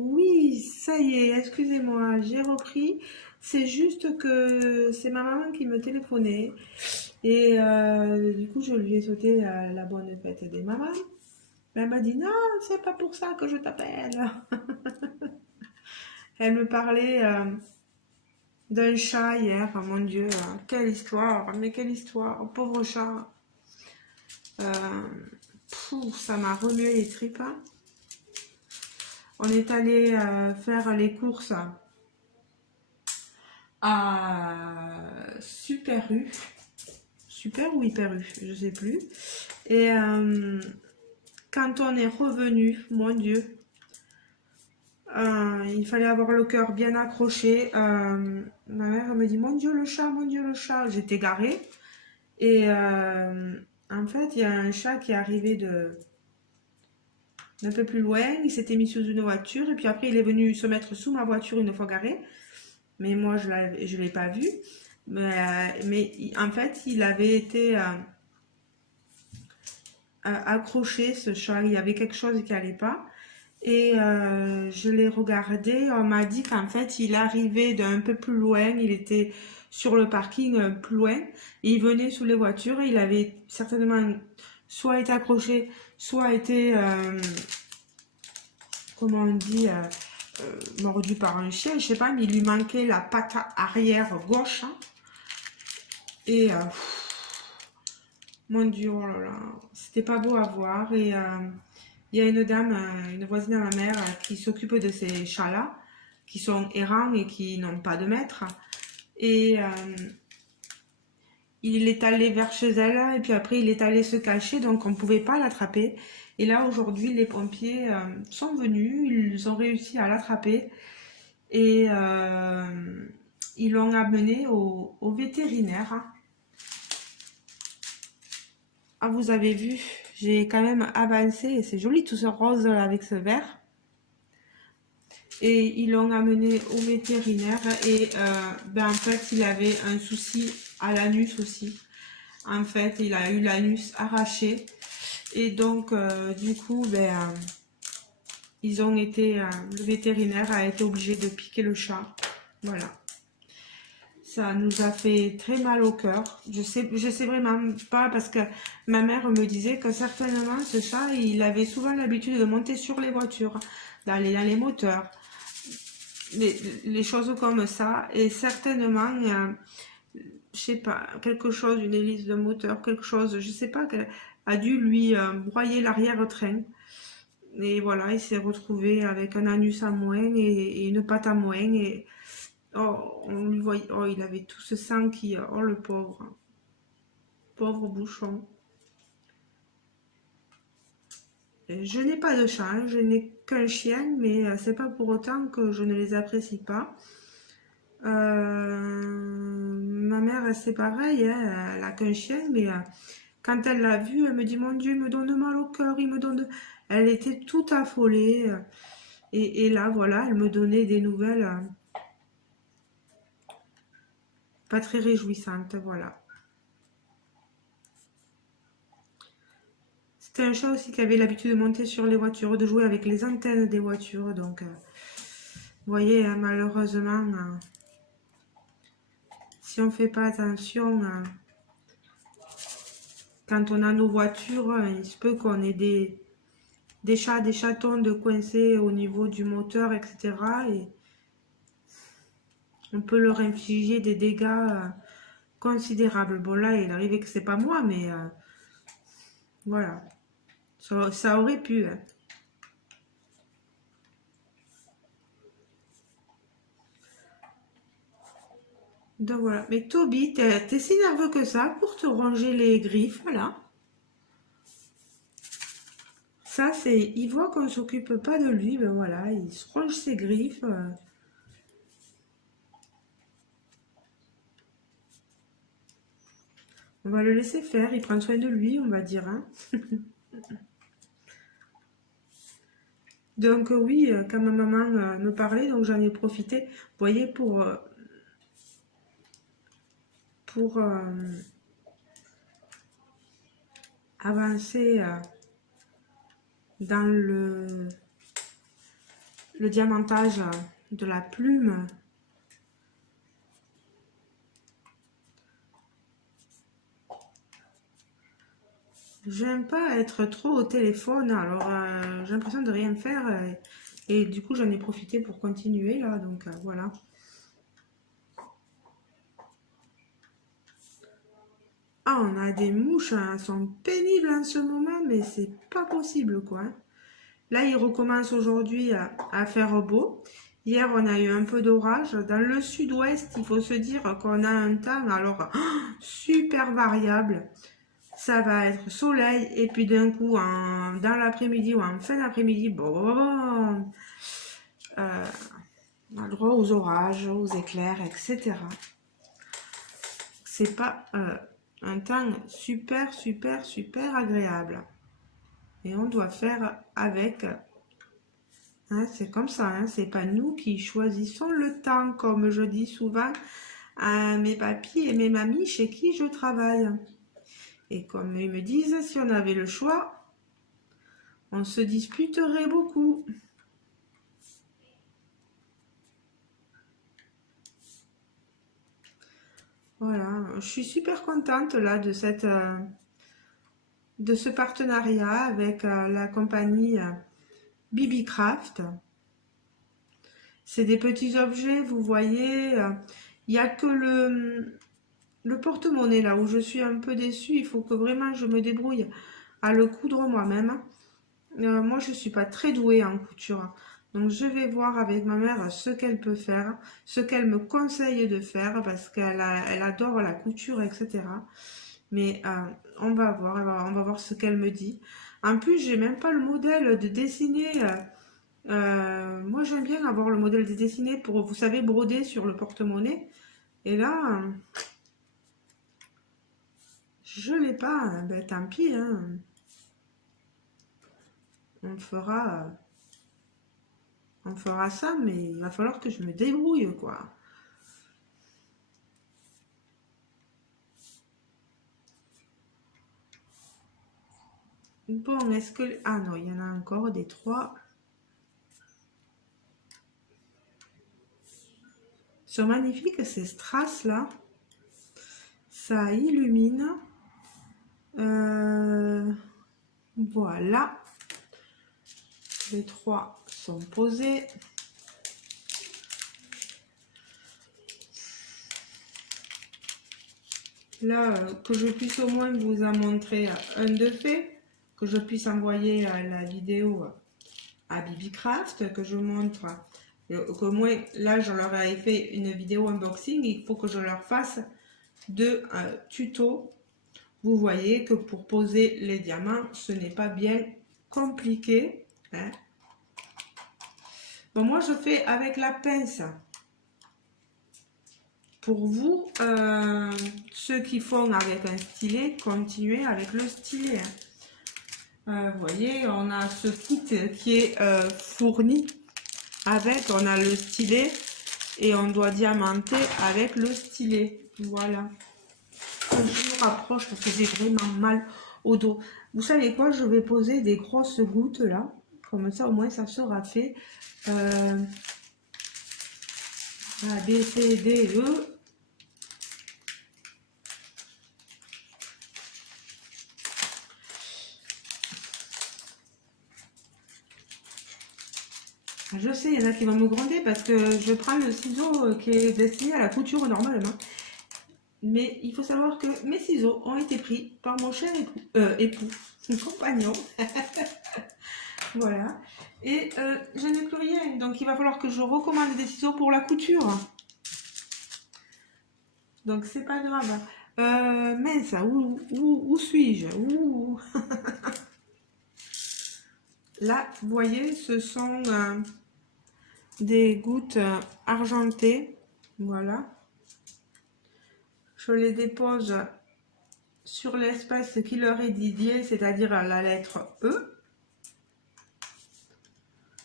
Oui, ça y est, excusez-moi, j'ai repris. C'est juste que c'est ma maman qui me téléphonait et du coup je lui ai souhaité la bonne fête des mamans. Mais elle m'a dit non, c'est pas pour ça que je t'appelle. Elle me parlait d'un chat hier, oh mon Dieu, quelle histoire, mais quelle histoire, pauvre chat. Euh, Ça m'a remué les tripes, hein. On est allé faire les courses à Super U, Super ou Hyper U, je sais plus. Et quand on est revenu, mon Dieu, il fallait avoir le cœur bien accroché. Ma mère me dit, mon Dieu le chat, mon Dieu le chat. J'étais garée. Et en fait, il y a un chat qui est arrivé d'un peu plus loin. Il s'était mis sous une voiture. Et puis après, il est venu se mettre sous ma voiture une fois garée. Mais moi, je ne l'ai pas vu. Mais en fait, il avait été accroché, ce chat. Il y avait quelque chose qui allait pas. Et je l'ai regardé. On m'a dit qu'en fait, il arrivait d'un peu plus loin. Il était sur le parking plus loin. Et il venait sous les voitures. Et il avait certainement soit été accroché, soit été, comment on dit, mordu par un chien. Je sais pas, mais il lui manquait la patte arrière gauche, hein. Et mon Dieu, oh là là, c'était pas beau à voir. Et il y a une dame, une voisine à ma mère, qui s'occupe de ces chats-là, qui sont errants et qui n'ont pas de maître. Et il est allé vers chez elle, et puis après il est allé se cacher, donc on ne pouvait pas l'attraper. Et là, aujourd'hui, les pompiers sont venus, ils ont réussi à l'attraper, et ils l'ont amené au vétérinaire. Ah, vous avez vu, j'ai quand même avancé, et c'est joli tout ce rose là avec ce vert. Et ils l'ont amené au vétérinaire et ben en fait il avait un souci à l'anus aussi. En fait il a eu l'anus arraché et donc du coup ben ils ont été le vétérinaire a été obligé de piquer le chat. Voilà. Ça nous a fait très mal au cœur. Je sais vraiment pas parce que ma mère me disait que certainement ce chat il avait souvent l'habitude de monter sur les voitures, dans les moteurs. Les choses comme ça et certainement je sais pas quelque chose, une hélice de moteur, quelque chose, je sais pas, a dû lui broyer l'arrière-train et voilà, il s'est retrouvé avec un anus à moins et une patte à moins et oh, on lui voyait, oh, il avait tout ce sang qui, oh le pauvre bouchon. Et je n'ai pas de chat, hein, je n'ai qu'un chien, mais c'est pas pour autant que je ne les apprécie pas. Ma mère, c'est pareil, hein, elle a qu'un chien, mais quand elle l'a vu, elle me dit, mon Dieu, il me donne mal au cœur, il me donne... Elle était tout affolée. Et là, voilà, elle me donnait des nouvelles pas très réjouissantes, voilà. C'était un chat aussi qui avait l'habitude de monter sur les voitures, de jouer avec les antennes des voitures. Donc, vous voyez, hein, malheureusement, si on ne fait pas attention, quand on a nos voitures, il se peut qu'on ait des chats, des chatons de coincés au niveau du moteur, etc. Et on peut leur infliger des dégâts considérables. Bon, là, il arrivait que c'est pas moi, mais voilà, ça aurait pu, hein. Donc voilà. Mais Toby, t'es si nerveux que ça pour te ronger les griffes, là. Ça, c'est. Il voit qu'on s'occupe pas de lui, ben voilà, il se ronge ses griffes. On va le laisser faire, il prend soin de lui, on va dire, hein. Donc oui, quand ma maman me parlait, donc j'en ai profité, vous voyez, pour avancer dans le diamantage de la plume. J'aime pas être trop au téléphone, alors j'ai l'impression de rien faire et du coup j'en ai profité pour continuer là, donc voilà. Ah, on a des mouches, hein, elles sont pénibles en ce moment, mais c'est pas possible quoi. Là, il recommence aujourd'hui à faire beau. Hier, on a eu un peu d'orage. Dans le sud-ouest, il faut se dire qu'on a un temps alors super variable. Ça va être soleil et puis d'un coup, dans l'après-midi ou en fin d'après-midi, bon, on a le droit aux orages, aux éclairs, etc. C'est pas un temps super, super, super agréable. Et on doit faire avec. Hein, c'est comme ça, hein, c'est pas nous qui choisissons le temps, comme je dis souvent à mes papis et mes mamies chez qui je travaille. Et comme ils me disent, si on avait le choix, on se disputerait beaucoup. Voilà, je suis super contente là de ce partenariat avec la compagnie BB-Craft. C'est des petits objets, vous voyez, il n'y a que le porte-monnaie là où je suis un peu déçue. Il faut que vraiment je me débrouille à le coudre moi-même. Moi, je ne suis pas très douée en couture. Donc, je vais voir avec ma mère ce qu'elle peut faire, ce qu'elle me conseille de faire parce elle adore la couture, etc. Mais on va voir, on va voir ce qu'elle me dit. En plus, j'ai même pas le modèle de dessiner. Moi, j'aime bien avoir le modèle de dessiner pour, vous savez, broder sur le porte-monnaie. Et là, je l'ai pas. Ben, tant pis, hein. On fera ça, mais il va falloir que je me débrouille, quoi. Bon, est-ce que... Ah non, il y en a encore des trois. Ils sont magnifiques, ces strass-là. Ça illumine. Voilà. Les trois sont posés. Là, que je puisse au moins vous en montrer un de fait, que je puisse envoyer la vidéo à BB-Craft, que je montre, qu'au moins, là, je leur ai fait une vidéo unboxing, il faut que je leur fasse deux tutos. Vous voyez que pour poser les diamants, ce n'est pas bien compliqué. Hein. Bon, moi, je fais avec la pince. Pour vous, ceux qui font avec un stylet, continuez avec le stylet. Vous voyez, on a ce kit qui est fourni avec, on a le stylet et on doit diamanter avec le stylet. Voilà. Je me rapproche parce que j'ai vraiment mal au dos. Vous savez quoi, je vais poser des grosses gouttes là. Comme ça, au moins, ça sera fait. A, B, C, D, E. Je sais, il y en a qui vont me gronder parce que je prends le ciseau qui est destiné à la couture normalement. Mais il faut savoir que mes ciseaux ont été pris par mon cher époux, compagnon. Voilà. Et je n'ai plus rien. Donc il va falloir que je recommande des ciseaux pour la couture. Donc c'est pas grave. Mince, où suis-je? Là, vous voyez, ce sont des gouttes argentées. Voilà. Je les dépose sur l'espace qui leur est dédié, c'est-à-dire la lettre E.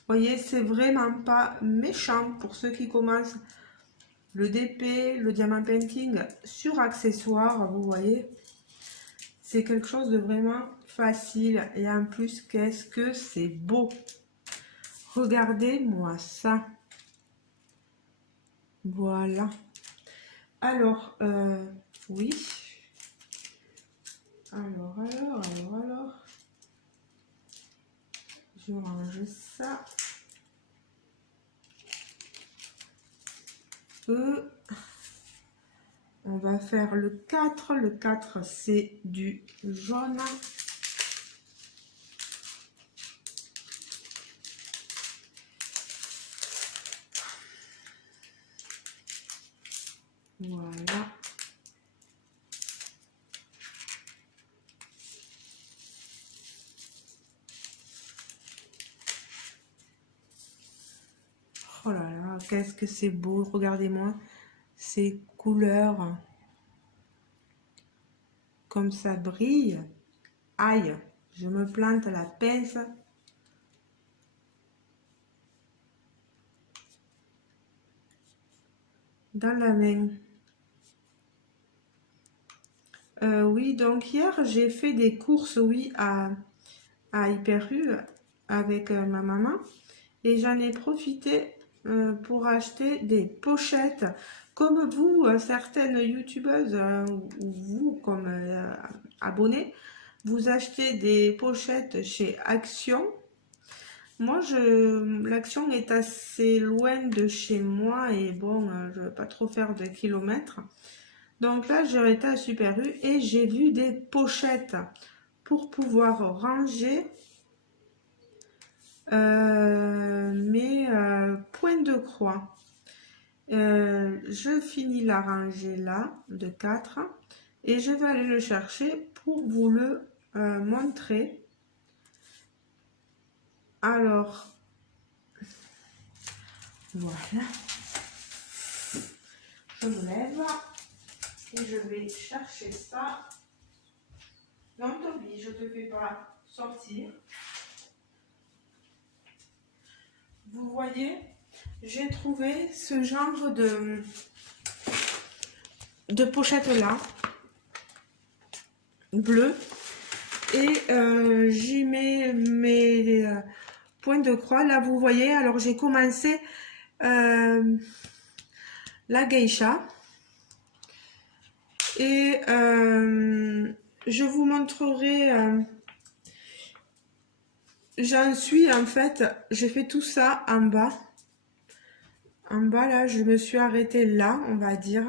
Vous voyez, c'est vraiment pas méchant pour ceux qui commencent le DP, le diamant painting sur accessoires, vous voyez. C'est quelque chose de vraiment facile et en plus, qu'est-ce que c'est beau. Regardez-moi ça. Voilà. Alors, oui. Alors. Je range ça. On va faire le 4. Le 4, c'est du jaune. Voilà. Oh là là, qu'est-ce que c'est beau. Regardez-moi ces couleurs. Comme ça brille. Aïe, je me plante la pince. Dans la main. Oui, donc hier, j'ai fait des courses, oui, à Hyper U avec ma maman. Et j'en ai profité pour acheter des pochettes. Comme vous, certaines youtubeuses, ou vous, comme abonnés, vous achetez des pochettes chez Action. Moi, l'Action est assez loin de chez moi et bon, je ne vais pas trop faire de kilomètres. Donc là, j'ai été à Super U et j'ai vu des pochettes pour pouvoir ranger mes points de croix. Je finis la rangée là, de 4, et je vais aller le chercher pour vous le montrer. Alors, voilà. Je me lève et je vais chercher ça. Non, Toby, je ne te fais pas sortir. Vous voyez, j'ai trouvé ce genre de pochette là, bleu, et j'y mets mes points de croix. Là, vous voyez, alors j'ai commencé la geisha et je vous montrerai. J'en suis en fait, j'ai fait tout ça en bas. En bas là, je me suis arrêtée là, on va dire.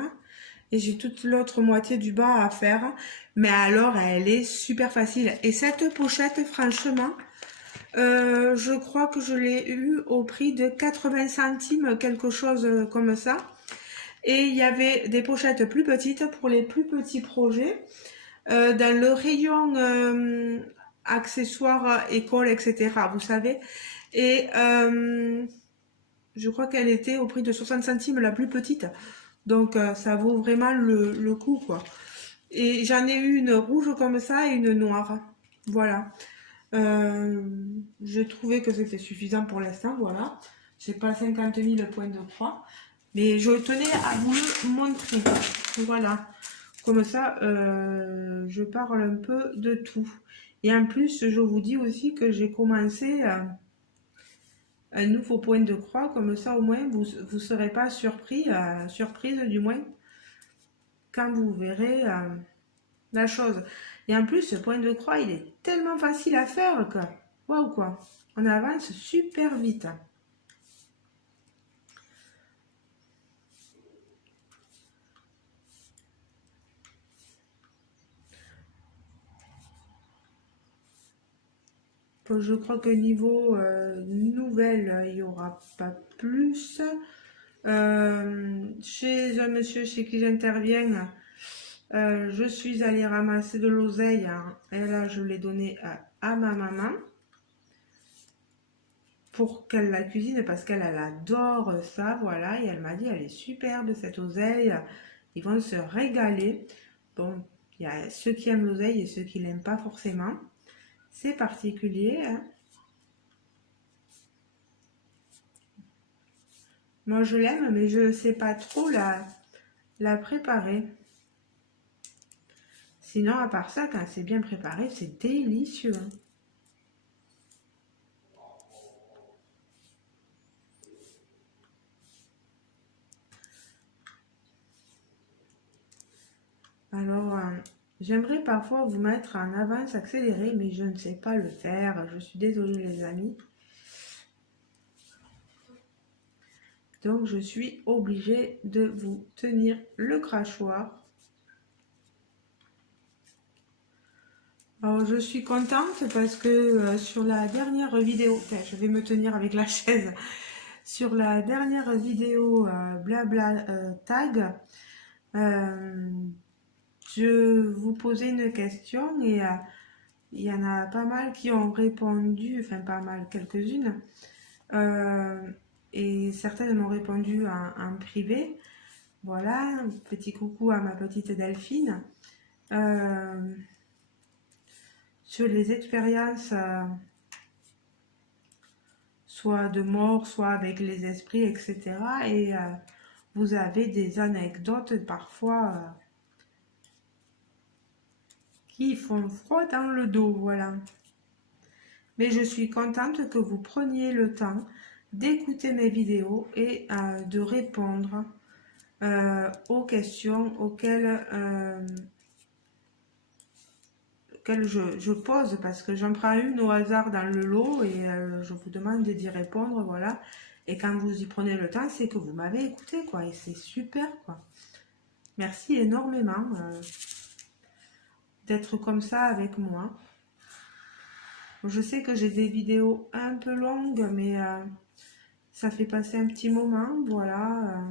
Et j'ai toute l'autre moitié du bas à faire. Mais alors, elle est super facile. Et cette pochette, franchement, je crois que je l'ai eue au prix de 80 centimes, quelque chose comme ça. Et il y avait des pochettes plus petites pour les plus petits projets. Dans le rayon accessoires, école, etc. Vous savez. Et je crois qu'elle était au prix de 60 centimes la plus petite. Donc ça vaut vraiment le coup, quoi. Et j'en ai eu une rouge comme ça et une noire. Voilà. J'ai trouvé que c'était suffisant pour l'instant, voilà. J'ai pas 50 000 points de croix. Mais je tenais à vous le montrer. Voilà. Comme ça, je parle un peu de tout. Et en plus, je vous dis aussi que j'ai commencé un nouveau point de croix. Comme ça, au moins, vous ne serez pas surprise du moins, quand vous verrez la chose. Et en plus, ce point de croix, il est tellement facile à faire que, waouh quoi, on avance super vite. Je crois que niveau nouvelle, il n'y aura pas plus. Chez un monsieur chez qui j'interviens, je suis allée ramasser de l'oseille, hein, et là je l'ai donné à ma maman pour qu'elle la cuisine parce qu'elle adore ça, voilà, et elle m'a dit elle est superbe cette oseille, ils vont se régaler. Bon, il y a ceux qui aiment l'oseille et ceux qui l'aiment pas forcément, c'est particulier, hein. Moi je l'aime mais je sais pas trop la préparer. Sinon à part ça, quand c'est bien préparé, c'est délicieux. J'aimerais parfois vous mettre en avance accélérée, mais je ne sais pas le faire. Je suis désolée les amis. Donc je suis obligée de vous tenir le crachoir. Alors je suis contente parce que sur la dernière vidéo, je vais me tenir avec la chaise. Sur la dernière vidéo blabla tag, je vous posais une question et il y en a pas mal qui ont répondu, enfin pas mal, quelques-unes. Et certaines m'ont répondu en privé. Voilà, un petit coucou à ma petite Delphine. Sur les expériences, soit de mort, soit avec les esprits, etc. Et vous avez des anecdotes parfois qui font froid dans le dos, voilà. Mais je suis contente que vous preniez le temps d'écouter mes vidéos et de répondre aux questions auxquelles je pose, parce que j'en prends une au hasard dans le lot et je vous demande d'y répondre, voilà. Et quand vous y prenez le temps, c'est que vous m'avez écouté, quoi, et c'est super, quoi. Merci énormément d'être comme ça avec moi. Je sais que j'ai des vidéos un peu longues, mais ça fait passer un petit moment, voilà.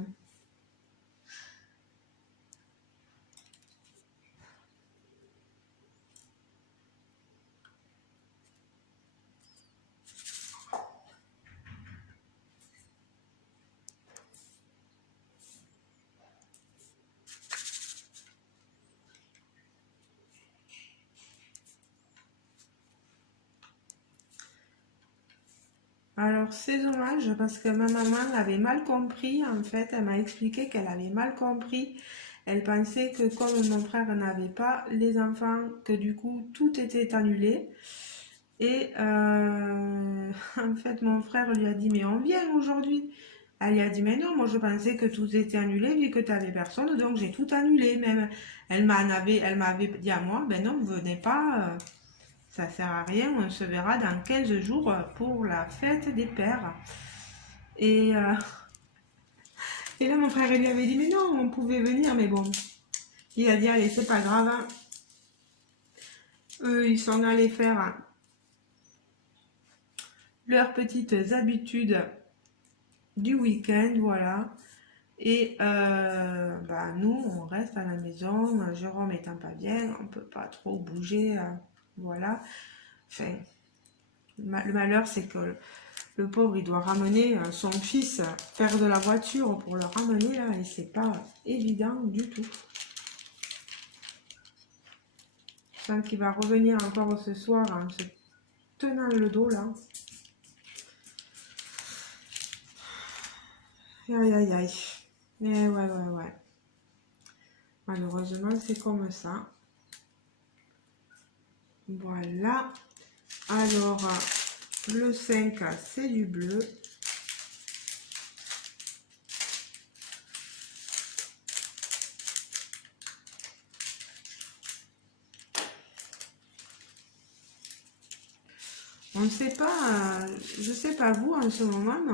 Alors c'est dommage parce que ma maman avait mal compris, en fait, elle m'a expliqué qu'elle avait mal compris. Elle pensait que comme mon frère n'avait pas les enfants, que du coup tout était annulé. Et en fait mon frère lui a dit mais on vient aujourd'hui. Elle lui a dit mais non, moi je pensais que tout était annulé vu que tu n'avais personne, donc j'ai tout annulé même. Elle m'avait dit à moi, ben non, vous venez pas. Ça sert à rien, on se verra dans 15 jours pour la fête des pères. Et, euh, et là, mon frère lui avait dit, mais non, on pouvait venir, mais bon. Il a dit, allez, c'est pas grave. Hein. Eux, ils sont allés faire leurs petites habitudes du week-end, voilà. Et bah, nous, on reste à la maison. Jérôme étant pas bien, on peut pas trop bouger, voilà. Enfin, le malheur, c'est que le pauvre, il doit ramener son fils faire de la voiture pour le ramener là, et c'est pas évident du tout. Je sens qu'il va revenir encore ce soir en se tenant le dos là. Aïe aïe aïe. Mais ouais. Malheureusement, c'est comme ça. Voilà. Alors, le 5, c'est du bleu. On ne sait pas, je sais pas vous en ce moment, mais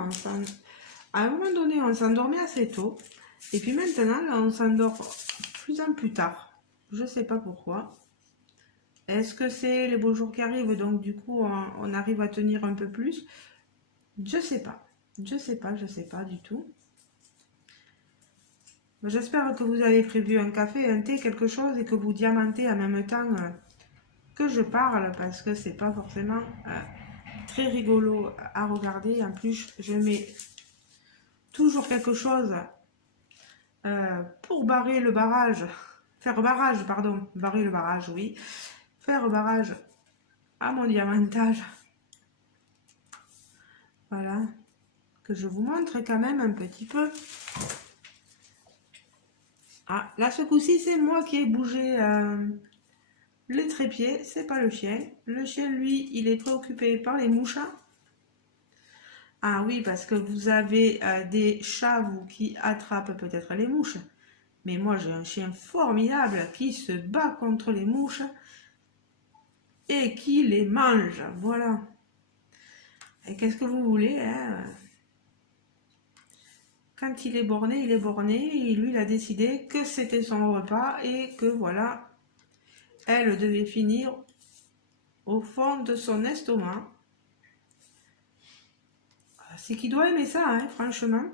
à un moment donné, on s'endormait assez tôt. Et puis maintenant, là, on s'endort plus en plus tard. Je sais pas pourquoi. Est-ce que c'est les beaux jours qui arrivent, donc du coup, on arrive à tenir un peu plus? Je sais pas. Je sais pas du tout. J'espère que vous avez prévu un café, un thé, quelque chose, et que vous diamantez en même temps que je parle, parce que c'est pas forcément très rigolo à regarder. En plus, je mets toujours quelque chose pour barrer le barrage, faire barrage, pardon, barrer le barrage, oui, faire barrage à mon diamantage. Voilà, que je vous montre quand même un petit peu. Ah, là ce coup-ci, c'est moi qui ai bougé le trépied, c'est pas le chien. Le chien, lui, il est préoccupé par les mouches. Ah oui, parce que vous avez des chats, vous, qui attrapent peut-être les mouches. Mais moi, j'ai un chien formidable qui se bat contre les mouches et qui les mange. Voilà. Et qu'est-ce que vous voulez, hein? Quand il est borné, il est borné. Et lui, il a décidé que c'était son repas et que voilà, elle devait finir au fond de son estomac. C'est qu'il doit aimer ça, hein, franchement.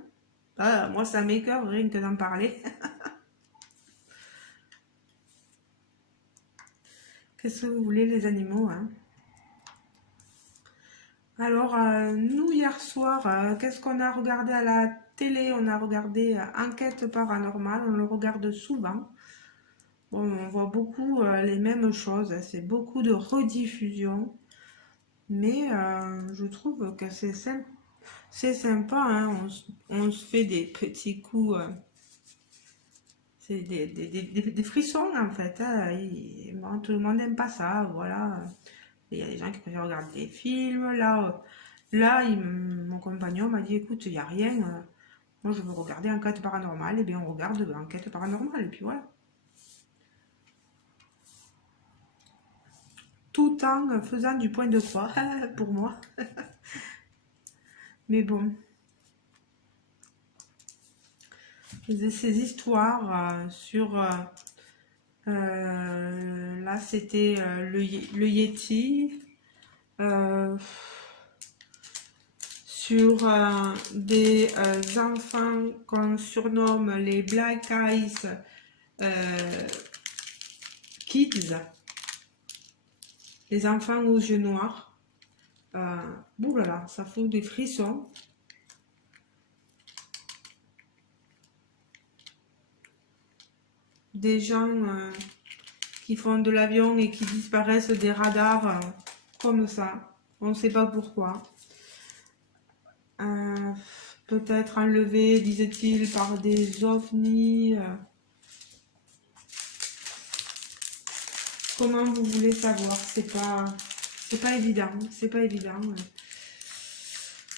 Ah, moi, ça m'écoeure rien que d'en parler. Qu'est-ce que vous voulez, les animaux, hein? Alors, nous, hier soir, qu'est-ce qu'on a regardé à la télé? On a regardé Enquête paranormale, on le regarde souvent. Bon, on voit beaucoup les mêmes choses, c'est beaucoup de rediffusion. Mais je trouve que c'est sympa, hein, on se fait des petits coups, c'est des frissons en fait, hein, bon, tout le monde n'aime pas ça, voilà. Il y a des gens qui préfèrent regarder des films, mon compagnon m'a dit, écoute, il n'y a rien, moi je veux regarder Enquête paranormale, et bien on regarde Enquête paranormale, et puis voilà. Tout en faisant du point de croix, pour moi. Mais bon. Ces histoires sur là c'était le Yeti, sur des enfants qu'on surnomme les Black Eyes Kids, les enfants aux yeux noirs. Boulala, ça fout des frissons. Des gens qui font de l'avion et qui disparaissent des radars comme ça. On ne sait pas pourquoi. Peut-être enlevés, disait-il, par des ovnis. Comment vous voulez savoir? C'est pas évident. C'est pas évident.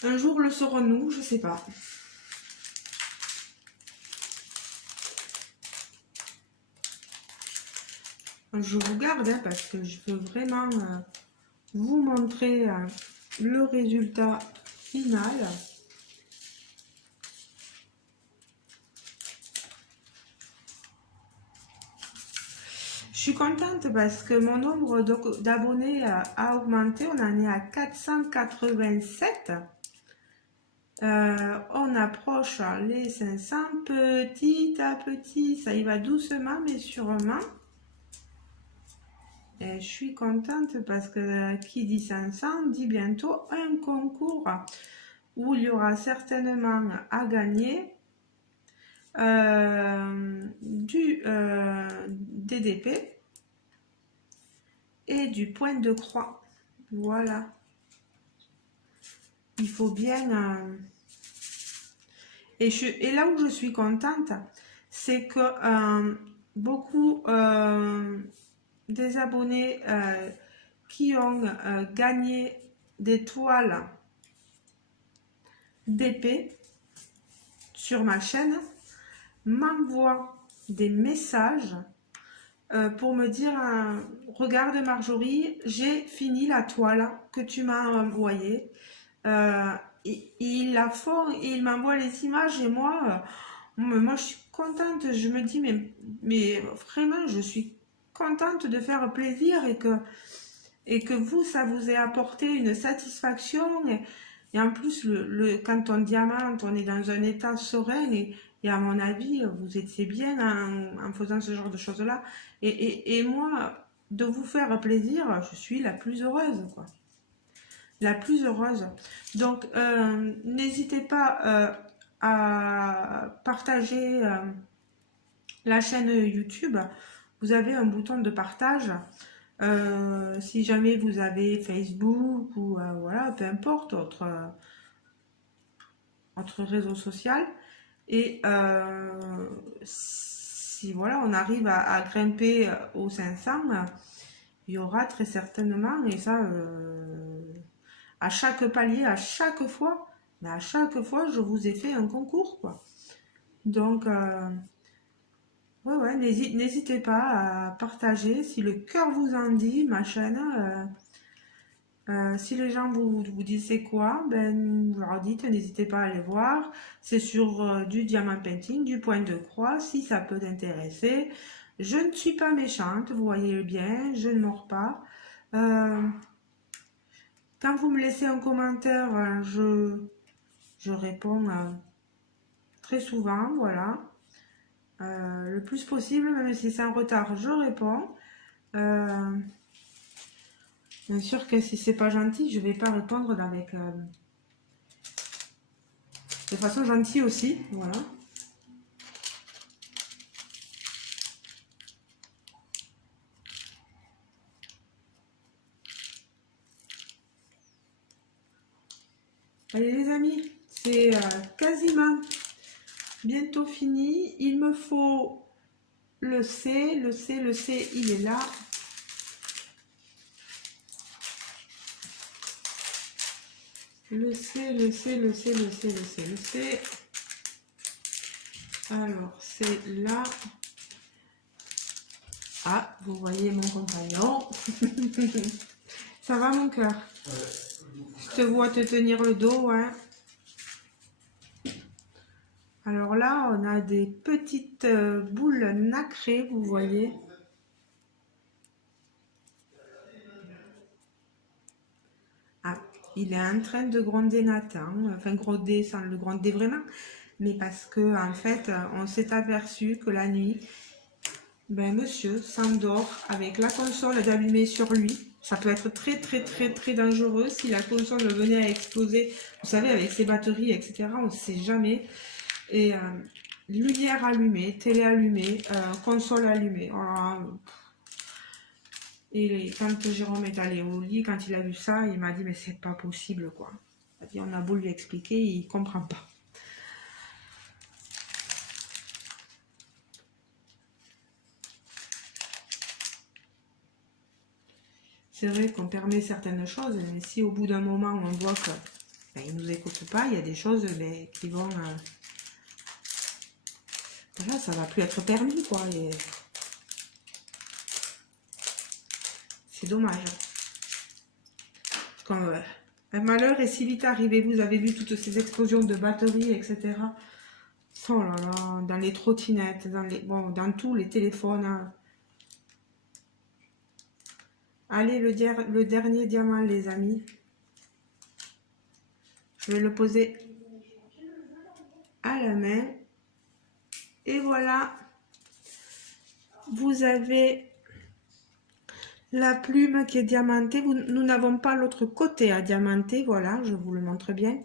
Un jour le saurons-nous, je sais pas. Je vous garde hein, parce que je veux vraiment vous montrer le résultat final. Je suis contente parce que mon nombre d'abonnés a augmenté. On en est à 487. On approche les 500 petit à petit. Ça y va doucement mais sûrement. Et je suis contente parce que qui dit 500 dit bientôt un concours où il y aura certainement à gagner du DDP et du point de croix. Voilà. Il faut bien... Et là où je suis contente, c'est que beaucoup des abonnés qui ont gagné des toiles d'épée sur ma chaîne m'envoient des messages pour me dire regarde Marjorie, j'ai fini la toile que tu m'as envoyée. Ils la font et ils m'envoient les images et moi je suis contente, je me dis mais vraiment je suis contente de faire plaisir et que vous ça vous ait apporté une satisfaction et en plus quand on diamante on est dans un état serein et à mon avis vous étiez bien en faisant ce genre de choses là et moi de vous faire plaisir je suis la plus heureuse quoi. La plus heureuse. Donc, n'hésitez pas à partager la chaîne YouTube. Vous avez un bouton de partage. Si jamais vous avez Facebook ou voilà, peu importe, autre réseau social. Et si voilà, on arrive à grimper aux 500, il y aura très certainement, et ça... à chaque palier, à chaque fois, je vous ai fait un concours, quoi. Donc, Ouais, ouais, n'hésitez pas à partager si le cœur vous en dit, ma chaîne. Si les gens vous disent c'est quoi, ben vous leur dites, n'hésitez pas à aller voir. C'est sur du diamant painting, du point de croix, si ça peut t'intéresser. Je ne suis pas méchante, vous voyez bien, je ne mords pas. Euh, Quand vous me laissez un commentaire, je réponds très souvent, voilà. Le plus possible, même si c'est en retard, je réponds. Euh, Bien sûr que si c'est pas gentil, je vais pas répondre avec de façon gentille aussi, voilà. Allez les amis, c'est quasiment bientôt fini. Il me faut le C, le C, il est là. Le C, le C, le C, le C, le C, le C. Alors, c'est là. Ah, vous voyez mon compagnon. Ça va mon cœur? Je te vois te tenir le dos, hein. Alors là, on a des petites boules nacrées, vous voyez. Ah, il est en train de gronder Nathan, enfin gronder sans le gronder vraiment, mais parce que en fait, on s'est aperçu que la nuit, ben monsieur s'endort avec la console d'allumer sur lui. Ça peut être très très très très dangereux si la console venait à exploser. Vous savez, avec ses batteries, etc. On ne sait jamais. Et lumière allumée, télé allumée, console allumée. Voilà. Et quand Jérôme est allé au lit, quand il a vu ça, il m'a dit mais c'est pas possible quoi. Il a dit, on a beau lui expliquer, il comprend pas. C'est vrai qu'on permet certaines choses, mais si au bout d'un moment on voit que ben, il nous écoute pas, il y a des choses ben, qui vont voilà, ça va plus être permis quoi. Et c'est dommage. Quand, un malheur est si vite arrivé, vous avez vu toutes ces explosions de batteries, etc. Oh là là, dans les trottinettes, bon, dans tous les téléphones. Hein. Allez, le dernier diamant, les amis. Je vais le poser à la main. Et voilà, vous avez la plume qui est diamantée. Nous n'avons pas l'autre côté à diamanter. Voilà, je vous le montre bien.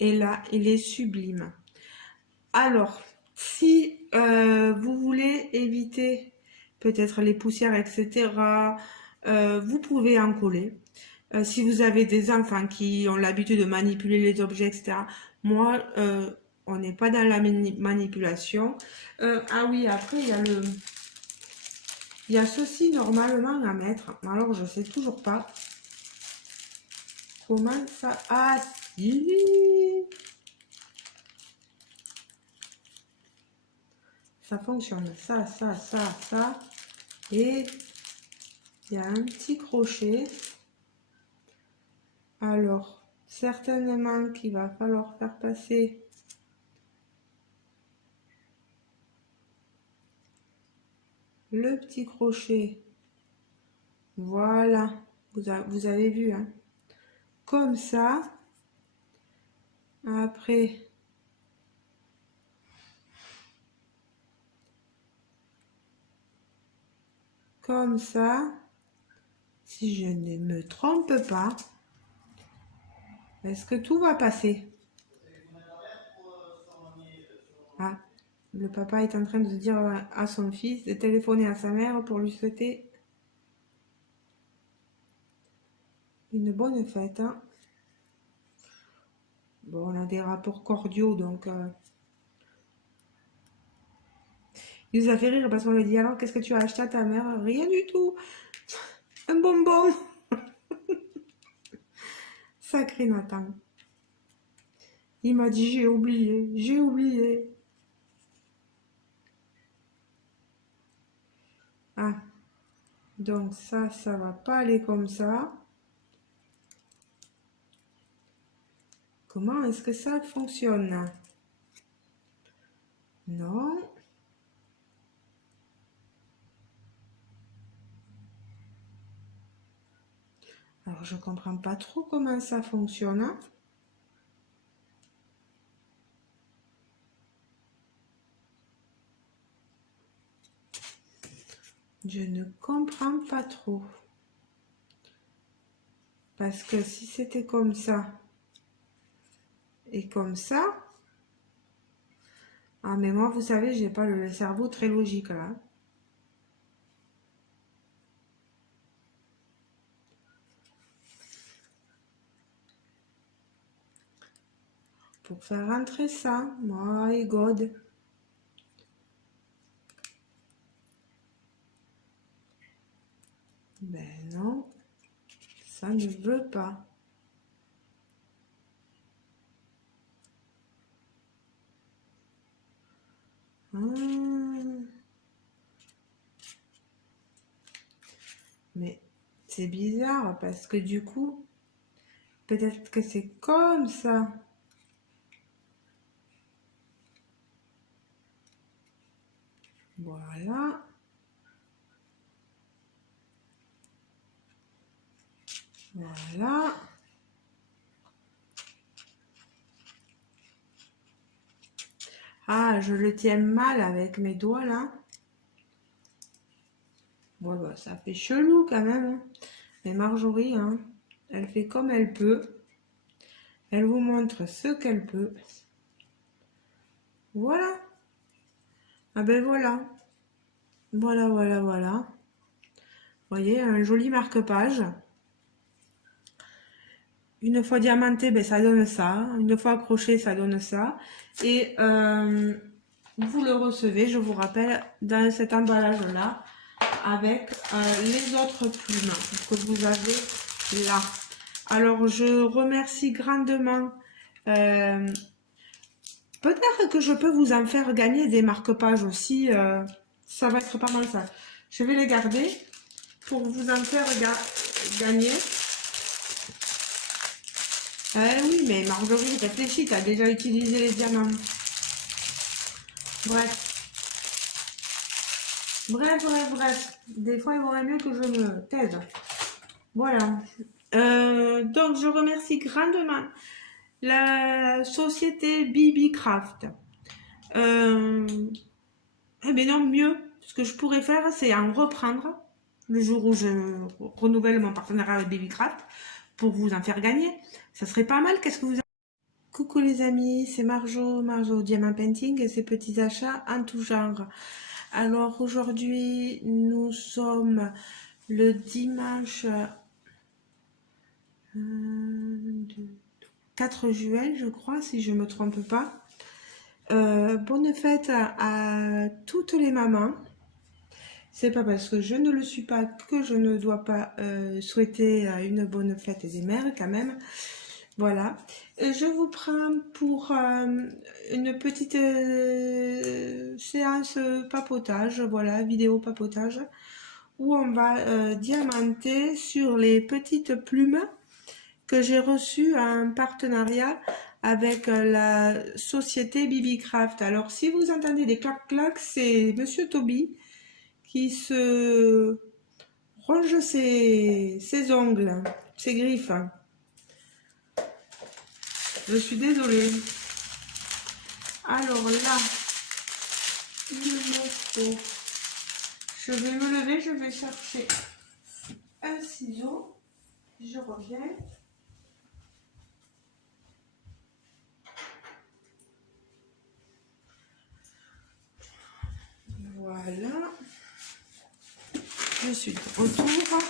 Et là, il est sublime. Alors, si vous voulez éviter peut-être les poussières, etc., vous pouvez en coller. Si vous avez des enfants qui ont l'habitude de manipuler les objets, etc., moi, on n'est pas dans la manipulation. Ah oui, après, il y a ceci normalement à mettre. Alors, je sais toujours pas comment ça... Ah, si! Ça fonctionne. Ça. Et il y a un petit crochet. Alors, certainement qu'il va falloir faire passer le petit crochet. Voilà. Vous avez vu, hein. Comme ça. Après, comme ça. Si je ne me trompe pas, est-ce que tout va passer? Ah, le papa est en train de dire à son fils de téléphoner à sa mère pour lui souhaiter une bonne fête. Hein. Bon, on a des rapports cordiaux, donc... il nous a fait rire parce qu'on lui a dit, alors, qu'est-ce que tu as acheté à ta mère? Rien du tout. Un bonbon. Sacré Nathan. Il m'a dit, j'ai oublié. Ah, donc ça va pas aller comme ça. Comment est-ce que ça fonctionne? Non. Alors, je comprends pas trop comment ça fonctionne. Je ne comprends pas trop. Parce que si c'était comme ça et comme ça... Ah, mais moi, vous savez, j'ai pas le cerveau très logique, là. Pour faire rentrer ça, my God. Ben non, ça ne veut pas. Mais c'est bizarre parce que du coup, peut-être que c'est comme ça. Voilà. Voilà. Ah, je le tiens mal avec mes doigts là. Bon, bah, ça fait chelou quand même. Mais Marjorie, hein, elle fait comme elle peut. Elle vous montre ce qu'elle peut. Voilà. Ah ben voilà. Voilà, voilà, voilà. Vous voyez, un joli marque-page. Une fois diamanté, ben, ça donne ça. Une fois accroché, ça donne ça. Et vous le recevez, je vous rappelle, dans cet emballage-là, avec les autres plumes que vous avez là. Alors, je remercie grandement. Peut-être que je peux vous en faire gagner des marque-pages aussi. Ça va être pas mal ça. Je vais les garder pour vous en faire gagner. Oui, mais Marjorie, réfléchis, tu as déjà utilisé les diamants. Bref. Bref. Des fois, il vaudrait mieux que je me taise. Voilà. Donc, je remercie grandement la société BB Craft. Eh bien non, mieux. Ce que je pourrais faire, c'est en reprendre le jour où je renouvelle mon partenariat avec BB Craft pour vous en faire gagner. Ça serait pas mal. Qu'est-ce que vous... Coucou les amis, c'est Marjo Diamant Painting et ses petits achats en tout genre. Alors aujourd'hui, nous sommes le dimanche 4 juin, je crois, si je ne me trompe pas. Bonne fête à toutes les mamans. C'est pas parce que je ne le suis pas que je ne dois pas souhaiter une bonne fête des mères quand même. Voilà. Je vous prends pour une petite séance papotage, voilà, vidéo papotage, où on va diamanter sur les petites plumes que j'ai reçues en partenariat avec la société BB Craft. Alors, si vous entendez des clac-clac, c'est Monsieur Toby qui se ronge ses ongles, ses griffes. Je suis désolée. Alors là, il me faut... Je vais me lever, je vais chercher un ciseau. Je reviens. Voilà. Je suis de retour.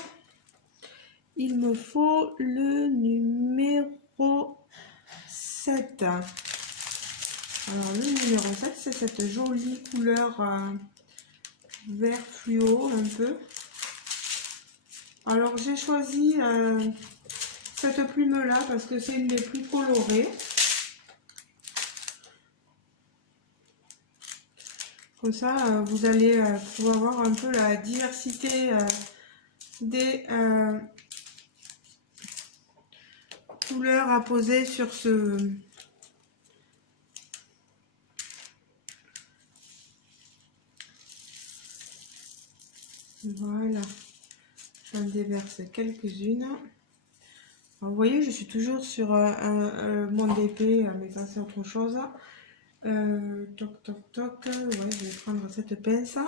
Il me faut le numéro 7. Alors le numéro 7, c'est cette jolie couleur vert fluo un peu. Alors j'ai choisi cette plume là parce que c'est une des plus colorées. Comme ça, vous allez pouvoir voir un peu la diversité des couleurs à poser sur ce... Voilà, j'en déverse quelques-unes. Vous voyez, je suis toujours sur mon DP, mais ça c'est autre chose. Toc, toc, toc. Ouais, je vais prendre cette pince.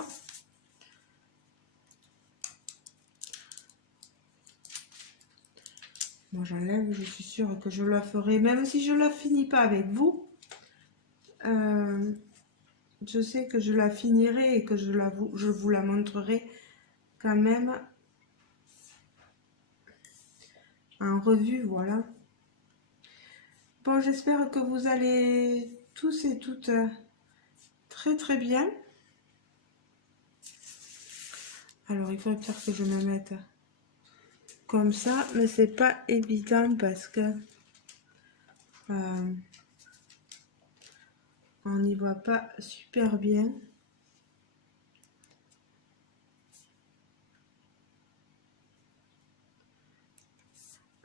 Moi, j'enlève, je suis sûre que je la ferai, même si je la finis pas avec vous. Je sais que je la finirai et que je vous la montrerai quand même en revue, voilà. Bon, j'espère que vous allez tous et toutes très très bien. Alors, il faut peut-être que je me mette comme ça, mais c'est pas évident parce que on n'y voit pas super bien.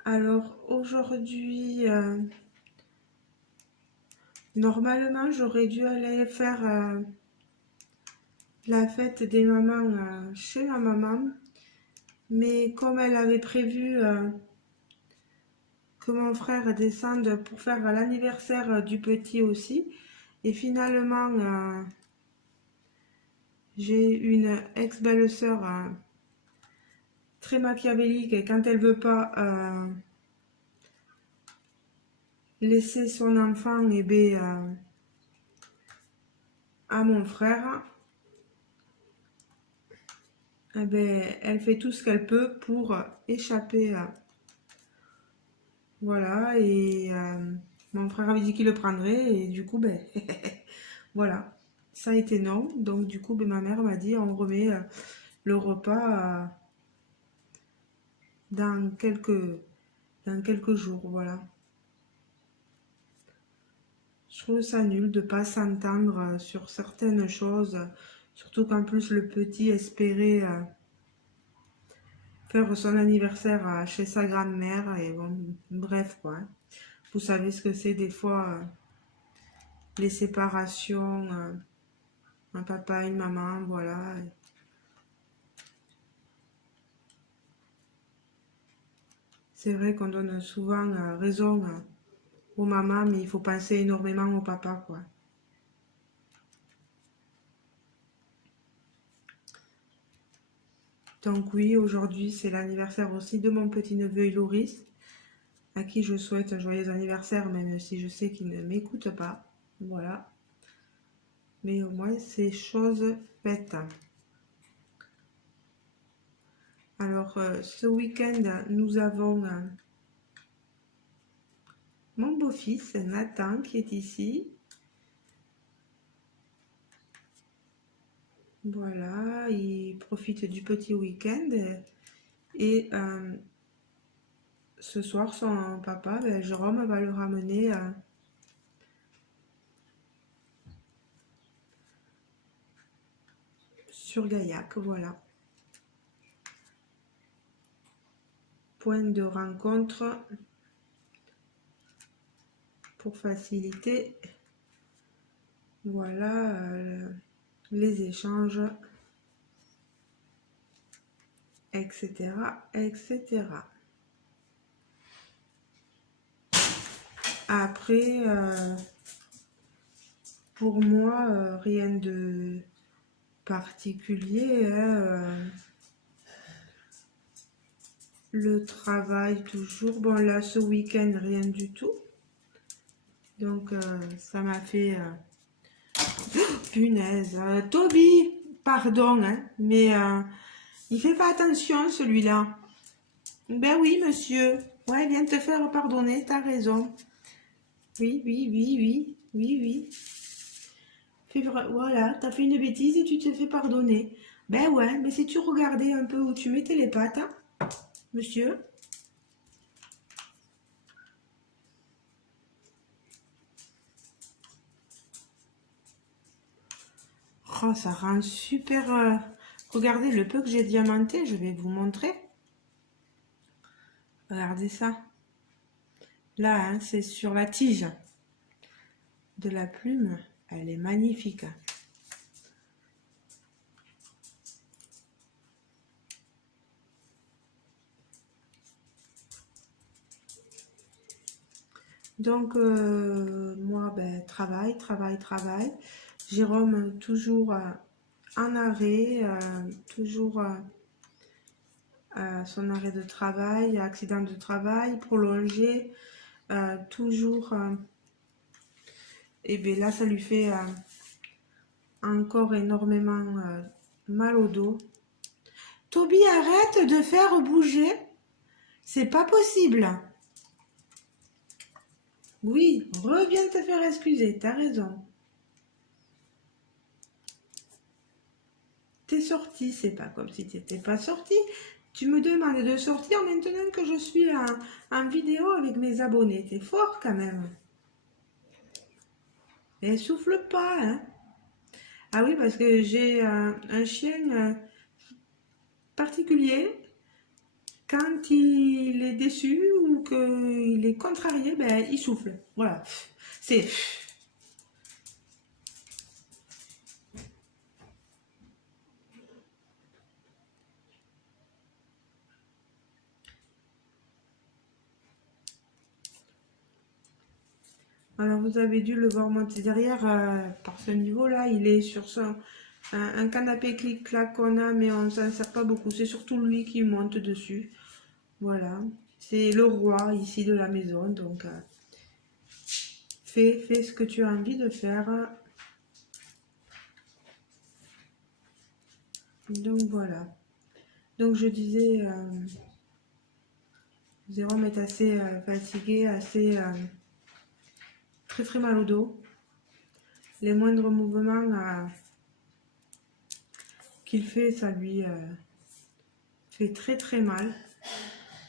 Alors aujourd'hui, normalement j'aurais dû aller faire la fête des mamans chez ma maman, mais comme elle avait prévu que mon frère descende pour faire l'anniversaire du petit aussi, et finalement j'ai une ex-belle-sœur très machiavélique et quand elle veut pas laisser son enfant à mon frère, elle fait tout ce qu'elle peut pour échapper. Voilà, et mon frère avait dit qu'il le prendrait, et du coup, voilà, ça a été non. Donc, du coup, ma mère m'a dit on remet le repas dans quelques jours. Voilà. Je trouve ça nul de pas s'entendre sur certaines choses, surtout qu'en plus, le petit espérait faire son anniversaire chez sa grand-mère, et bon, bref, quoi. Vous savez ce que c'est des fois, les séparations, un papa, une maman, voilà. C'est vrai qu'on donne souvent raison aux mamans, mais il faut penser énormément au papa, quoi. Donc oui, aujourd'hui, c'est l'anniversaire aussi de mon petit-neveu Iloris, à qui je souhaite un joyeux anniversaire, même si je sais qu'il ne m'écoute pas. Voilà. Mais au moins, c'est chose faite. Alors, ce week-end, nous avons mon beau-fils, Nathan, qui est ici. Voilà, il profite du petit week-end. Et ce soir, son papa, Jérôme, va le ramener sur Gaillac. Voilà. Point de rencontre pour faciliter, voilà, les échanges, etc., etc. Après, pour moi, rien de particulier, hein, le travail toujours. Bon, là, ce week-end, rien du tout. Donc, ça m'a fait... punaise. Toby, pardon, hein, mais il fait pas attention, celui-là. Ben oui, monsieur. Ouais, viens te faire pardonner, t'as raison. Oui, oui, oui, oui, oui, oui. Voilà, t'as fait une bêtise et tu te fais pardonner. Ben ouais, mais si tu regardais un peu où tu mettais les pattes, hein, monsieur. Oh, ça rend super... Regardez le peu que j'ai diamanté, je vais vous montrer. Regardez ça. Là, hein, c'est sur la tige de la plume. Elle est magnifique. Donc, moi, ben, travail. Jérôme, toujours en arrêt, toujours son arrêt de travail, accident de travail prolongé, toujours. Et bien là, ça lui fait encore énormément mal au dos. Toby, arrête de faire bouger. C'est pas possible. Oui, reviens te faire excuser, t'as raison. T'es sorti, c'est pas comme si t'étais pas sorti. Tu me demandes de sortir maintenant que je suis en vidéo avec mes abonnés. T'es fort quand même. Et souffle pas, hein. Ah oui, parce que j'ai un chien particulier. Quand il est déçu ou qu'il est contrarié, ben, il souffle. Voilà. C'est... Alors, vous avez dû le voir monter derrière par ce niveau-là. Il est sur un canapé clic-clac qu'on a, mais on ne s'en sert pas beaucoup. C'est surtout lui qui monte dessus. Voilà. C'est le roi ici de la maison. Donc, fais ce que tu as envie de faire. Donc, voilà. Donc, je disais, Jérôme est assez fatigué, assez très mal au dos. Les moindres mouvements qu'il fait, ça lui fait très mal.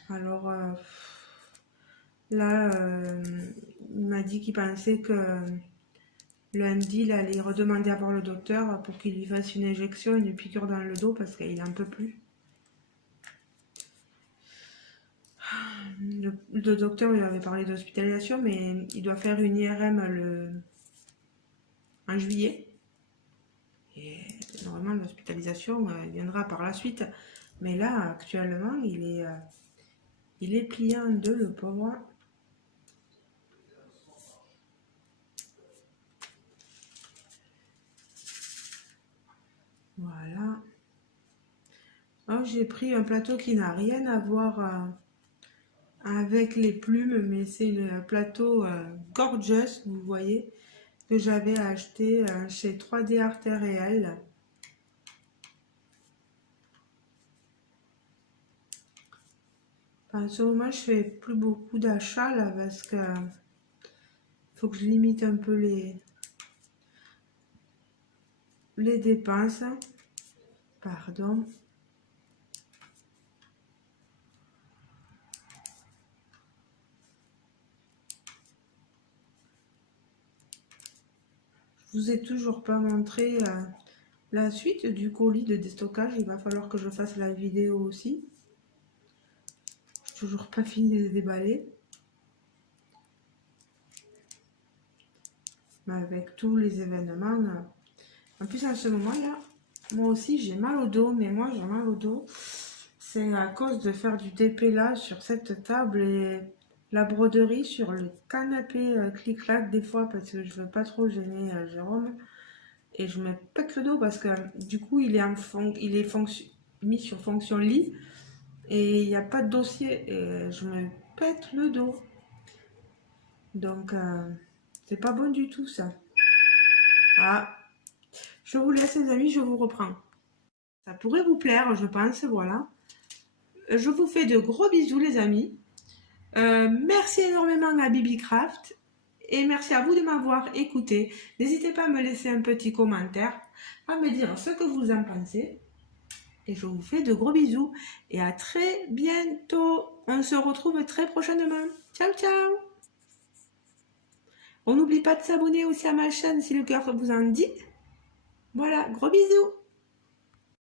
Alors là, il m'a dit qu'il pensait que lundi, il allait redemander à voir le docteur pour qu'il lui fasse une injection, une piqûre dans le dos parce qu'il n'en peut plus. Le docteur lui avait parlé d'hospitalisation, mais il doit faire une IRM en juillet. Et normalement, l'hospitalisation viendra par la suite. Mais là, actuellement, il est plié en deux, le pauvre. Voilà. Alors, j'ai pris un plateau qui n'a rien à voir avec les plumes, mais c'est un plateau gorgeous, vous voyez, que j'avais acheté chez 3D Art Réel. En ce moment, je fais plus beaucoup d'achats là parce que faut que je limite un peu les dépenses. Pardon. Je vous ai toujours pas montré la suite du colis de déstockage. Il va falloir que je fasse la vidéo aussi. Je n'ai toujours pas fini de les déballer. Mais avec tous les événements. En plus, en ce moment-là, moi aussi, j'ai mal au dos. Mais moi, j'ai mal au dos. C'est à cause de faire du dépellage sur cette table et la broderie sur le canapé clic-clac des fois parce que je veux pas trop gêner Jérôme. Et je me pète le dos parce que du coup, il est mis sur fonction lit et il n'y a pas de dossier. Et je me pète le dos. Donc, c'est pas bon du tout ça. Ah, je vous laisse les amis, je vous reprends. Ça pourrait vous plaire, je pense, voilà. Je vous fais de gros bisous les amis. Merci énormément à Bibicraft et merci à vous de m'avoir écouté. N'hésitez pas à me laisser un petit commentaire, à me dire ce que vous en pensez. Et je vous fais de gros bisous et à très bientôt. On se retrouve très prochainement. Ciao, ciao. On n'oublie pas de s'abonner aussi à ma chaîne si le cœur vous en dit. Voilà, gros bisous.